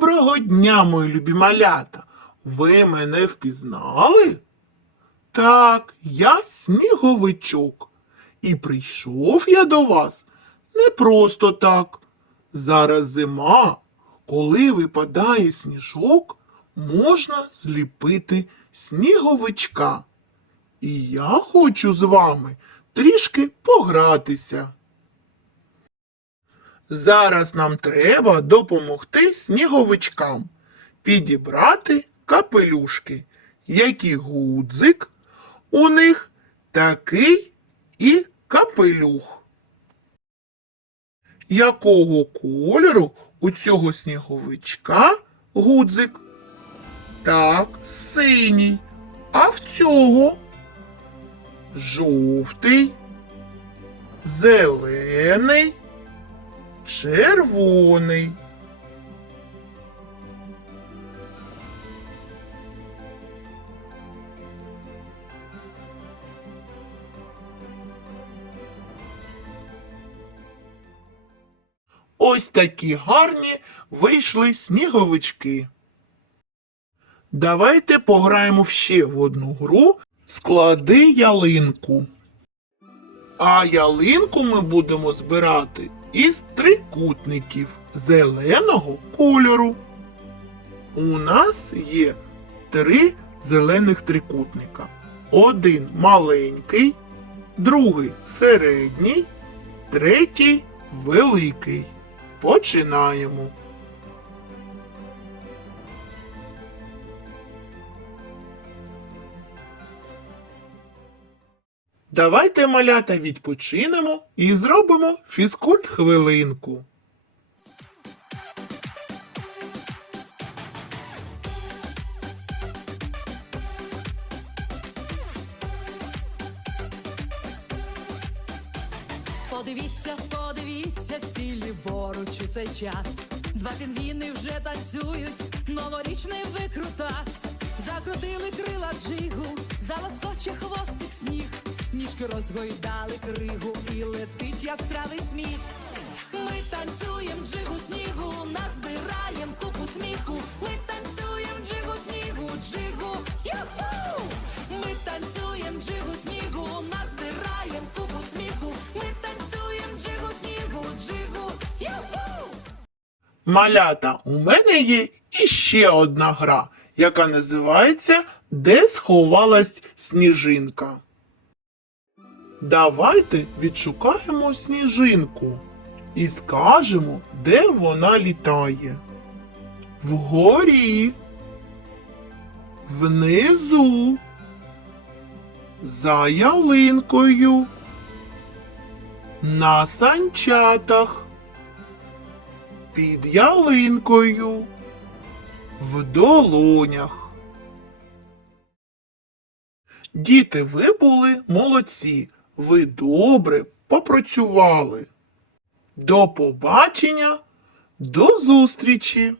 Доброго дня, мої любі малята. Ви мене впізнали? Так, я сніговичок. І прийшов я до вас не просто так. Зараз зима, коли випадає сніжок, можна зліпити сніговичка. І я хочу з вами трішки погратися. Зараз нам треба допомогти сніговичкам підібрати капелюшки, які гудзик у них такий і капелюх. Якого кольору у цього сніговичка гудзик? Так, синій. А в цього жовтий, зелений, червоний. Ось такі гарні вийшли сніговички. Давайте пограємо ще в одну гру Склади ялинку. А ялинку ми будемо збирати із трикутників зеленого кольору. У нас є три зелених трикутника. Один маленький, другий середній, третій великий. Починаємо. Давайте, малята, відпочинемо і зробимо фізкульт хвилинку. Подивіться, подивіться, всі ліворуч у цей час. Два пінгвіни вже танцюють, новорічний викрутас. Закрутили крила джигу, залоскоче сніг. Ніжки розгойдали кригу і летить яскравий сміх. Ми танцюєм джигу снігу, назбираєм купу сміху. Ми танцюєм джигу снігу, джигу, юху! Ми танцюєм джигу снігу, назбираєм купу сміху. Ми танцюєм джигу снігу, джигу, юху! Малята, у мене є іще одна гра, яка називається Де сховалась сніжинка. Давайте відшукаємо сніжинку і скажемо, де вона літає. Вгорі, внизу, за ялинкою, на санчатах. Під ялинкою, в долонях. Діти, ви були молодці, ви добре попрацювали. До побачення, до зустрічі!